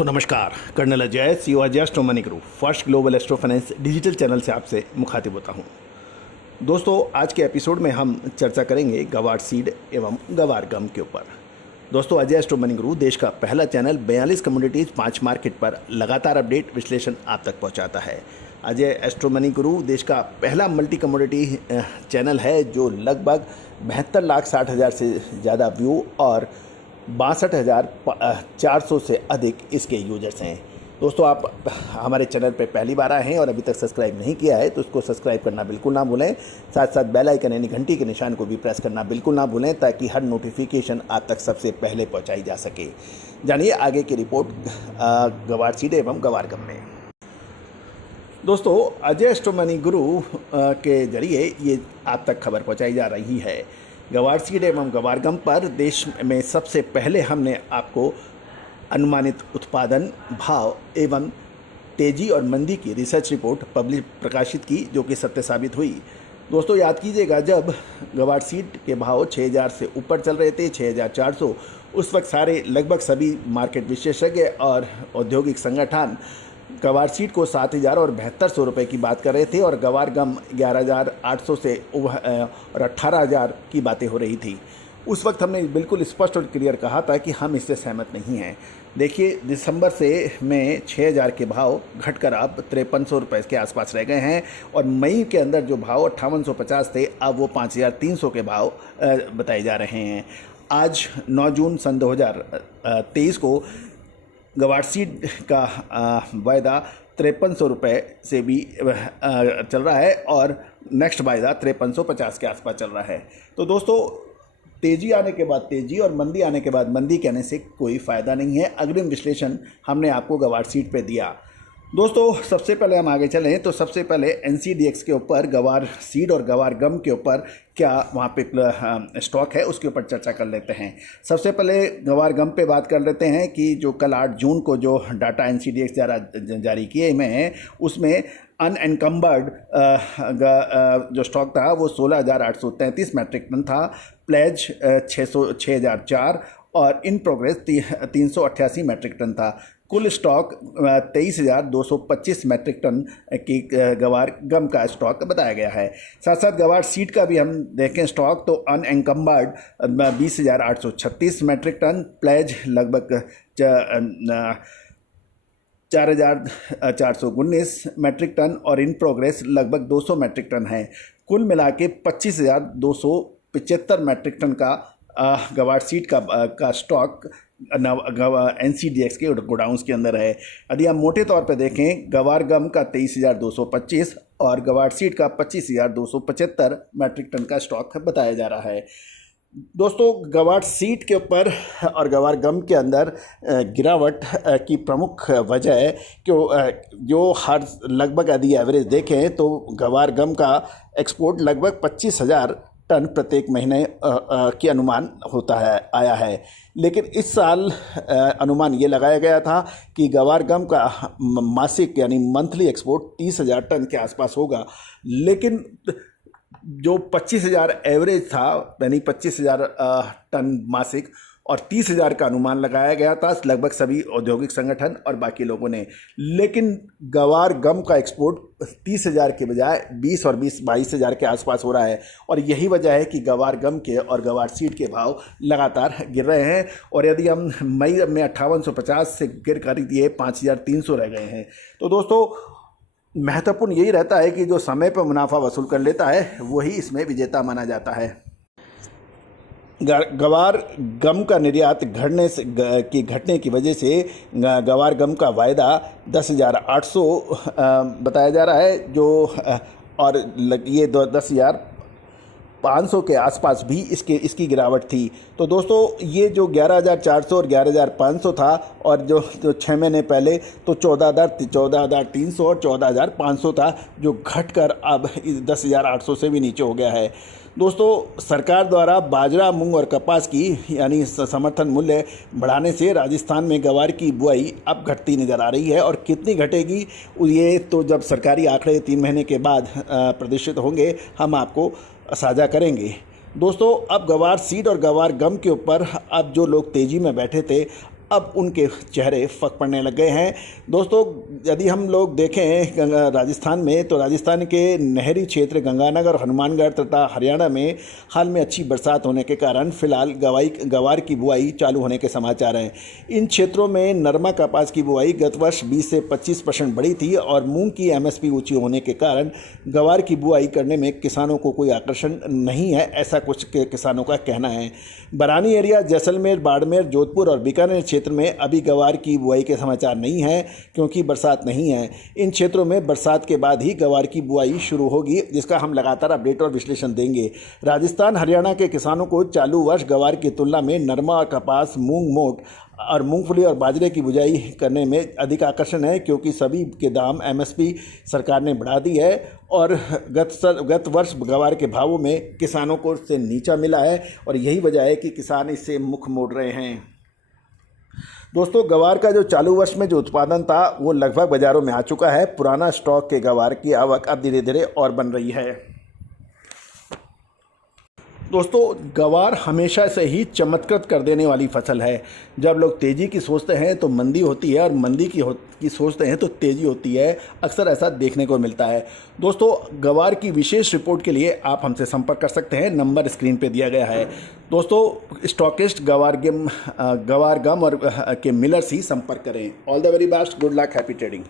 दोस्तों नमस्कार, colonel Ajay CO Ajay astro money group first global astro finance digital channel से आपसे मुखातिब होता हूं। दोस्तों आज के एपिसोड में हम चर्चा करेंगे गवार सीड एवं गवार गम के ऊपर। दोस्तों अजय एस्ट्रो मनी ग्रुप देश का पहला चैनल 42 कमोडिटीज़ 5 मार्केट पर लगातार अपडेट विश्लेषण आप तक पहुँचाता है। अजय एस्ट्रो मनी गुरु देश का पहला मल्टी कमोडिटी चैनल है जो लगभग 72,60,000 से ज़्यादा व्यू और 62,400 से अधिक इसके यूजर्स हैं। दोस्तों आप हमारे चैनल पर पहली बार आए हैं और अभी तक सब्सक्राइब नहीं किया है तो उसको सब्सक्राइब करना बिल्कुल ना भूलें। साथ साथ बेल आइकन यानी घंटी के निशान को भी प्रेस करना बिल्कुल ना भूलें ताकि हर नोटिफिकेशन आप तक सबसे पहले पहुंचाई जा सके। जानिए आगे की रिपोर्ट गवार सीड एवं गवार गम में। दोस्तों अजय एस्ट्रो मनी गुरु के जरिए ये आप तक खबर पहुंचाई जा रही है। गवार सीड एवं गवार गम पर देश में सबसे पहले हमने आपको अनुमानित उत्पादन भाव एवं तेजी और मंदी की रिसर्च रिपोर्ट प्रकाशित की जो कि सत्य साबित हुई। दोस्तों याद कीजिएगा जब गवार सीड के भाव 6,000 से ऊपर चल रहे थे 6,400, उस वक्त सारे लगभग सभी मार्केट विशेषज्ञ और औद्योगिक संगठन गवार सीड को 7,000 और 7,200 रुपये की बात कर रहे थे और गवार गम 11,800 से और 18,000 की बातें हो रही थी। उस वक्त हमने बिल्कुल स्पष्ट और क्लियर कहा था कि हम इससे सहमत नहीं हैं। देखिए दिसंबर से में 6,000 के भाव घटकर अब 5,300 रुपये के आसपास रह गए हैं और मई के अंदर जो भाव 5,850 थे अब वो 5,300 के भाव बताए जा रहे हैं। आज 9 जून सन 2023 को गवार सीड का वायदा 5,300 रुपये से भी चल रहा है और नेक्स्ट वायदा 5,350 के आसपास चल रहा है। तो दोस्तों तेज़ी आने के बाद तेज़ी और मंदी आने के बाद मंदी कहने से कोई फ़ायदा नहीं है। अग्रिम विश्लेषण हमने आपको गवार सीड पे दिया। दोस्तों सबसे पहले हम आगे चलें तो सबसे पहले NCDX के ऊपर गवार सीड और गवार गम के ऊपर क्या वहाँ पे स्टॉक है उसके ऊपर चर्चा कर लेते हैं। सबसे पहले गवार गम पे बात कर लेते हैं कि जो कल 8 जून को जो डाटा NCDX जारी किए में है उसमें अनएनकम्बर्ड जो स्टॉक था वो 16,833 मैट्रिक टन था, प्लेज 6,004 और इन प्रोग्रेस 388 मैट्रिक टन था। कुल स्टॉक 23,225 मैट्रिक टन की गवार गम का स्टॉक बताया गया है। साथ साथ गवार सीड का भी हम देखें स्टॉक तो अनएनकम्बर्ड 20,836 मैट्रिक टन, प्लेज लगभग 4,419 मैट्रिक टन और इन प्रोग्रेस लगभग 200 मैट्रिक टन है। कुल मिला के 25,275 मैट्रिक टन का गवार सीड का स्टॉक NCDX के गोडाउंस के अंदर है। यदि हम मोटे तौर पर देखें गवार गम का 23,225 और गवार सीड का 25,275 मैट्रिक टन का स्टॉक बताया जा रहा है। दोस्तों गवार सीड के ऊपर और गवार गम के अंदर गिरावट की प्रमुख वजह है कि जो हर लगभग यदि एवरेज देखें तो गवार गम का एक्सपोर्ट लगभग 25,000 टन प्रत्येक महीने की अनुमान होता है आया है। लेकिन इस साल अनुमान ये लगाया गया था कि गवार गम का मासिक यानी मंथली एक्सपोर्ट 30,000 टन के आसपास होगा, लेकिन जो 25,000 एवरेज था यानी 25,000 टन मासिक और 30,000 का अनुमान लगाया गया था लगभग सभी औद्योगिक संगठन और बाकी लोगों ने, लेकिन गवार गम का एक्सपोर्ट 30,000 के बजाय 20 और 22,000 के आसपास हो रहा है और यही वजह है कि गवार गम के और गवार सीड के भाव लगातार गिर रहे हैं। और यदि हम मई में 5,850 से गिर कर ये 5,300 रह गए हैं। तो दोस्तों महत्वपूर्ण यही रहता है कि जो समय पर मुनाफा वसूल कर लेता है वही इसमें विजेता माना जाता है। गवार गम का निर्यात घटने की वजह से गवार गम का वायदा 10,800 बताया जा रहा है जो और ये 10,500 के आसपास भी इसकी गिरावट थी। तो दोस्तों ये जो 11,400 और 11,500 था और जो 6 महीने पहले तो 14,300 और 14,500 था जो घटकर अब 10,800 से भी नीचे हो गया है। दोस्तों सरकार द्वारा बाजरा, मूंग और कपास की यानी समर्थन मूल्य बढ़ाने से राजस्थान में गवार की बुआई अब घटती नज़र आ रही है और कितनी घटेगी ये तो जब सरकारी आंकड़े 3 महीने के बाद प्रदर्शित होंगे हम आपको साझा करेंगे। दोस्तों अब गवार सीड और गवार गम के ऊपर अब जो लोग तेज़ी में बैठे थे अब उनके चेहरे फक पड़ने लग गए हैं। दोस्तों, यदि हम लोग देखें राजस्थान में, तो राजस्थान के नहरी क्षेत्र गंगानगर, हनुमानगढ़ तथा हरियाणा में हाल में अच्छी बरसात होने के कारण फिलहाल गवार की बुआई चालू होने के समाचार हैं। इन क्षेत्रों में नरमा कपास की बुआई गत वर्ष 20 से 25% बढ़ी थी और मूंग की एमएसपी ऊंची होने के कारण गवार की बुआई करने में किसानों को कोई आकर्षण नहीं है, ऐसा कुछ के किसानों का कहना है। बरानी एरिया, जैसलमेर, बाड़मेर, जोधपुर और बीकानेर क्षेत्र में अभी गवार की बुआई के समाचार नहीं हैं क्योंकि बरसात नहीं है। इन क्षेत्रों में बरसात के बाद ही गवार की बुआई शुरू होगी, जिसका हम लगातार अपडेट और विश्लेषण देंगे। राजस्थान, हरियाणा के किसानों को चालू वर्ष गवार की तुलना में नरमा और कपास, मूंग, मोट और मूंगफली और बाजरे की बुआई करने में अधिक आकर्षण है क्योंकि सभी के दाम एमएसपी सरकार ने बढ़ा दी है और गत वर्ष गवार के भावों में किसानों को से नीचा मिला है और यही वजह है कि किसान इससे मुख मोड़ रहे हैं। दोस्तों, गवार का जो चालू वर्ष में जो उत्पादन था वो लगभग बाज़ारों में आ चुका है। पुराना स्टॉक के गवार की आवक अब धीरे धीरे और बन रही है। दोस्तों, गवार हमेशा से ही चमत्कृत कर देने वाली फसल है। जब लोग तेज़ी की सोचते हैं तो मंदी होती है और मंदी की सोचते हैं तो तेज़ी होती है। अक्सर ऐसा देखने को मिलता है। दोस्तों, गवार की विशेष रिपोर्ट के लिए आप हमसे संपर्क कर सकते हैं, नंबर स्क्रीन पे दिया गया है। दोस्तों, स्टॉकिस्ट, गवार गम और के मिलर से ही संपर्क करें। All the very best, good luck, happy trading.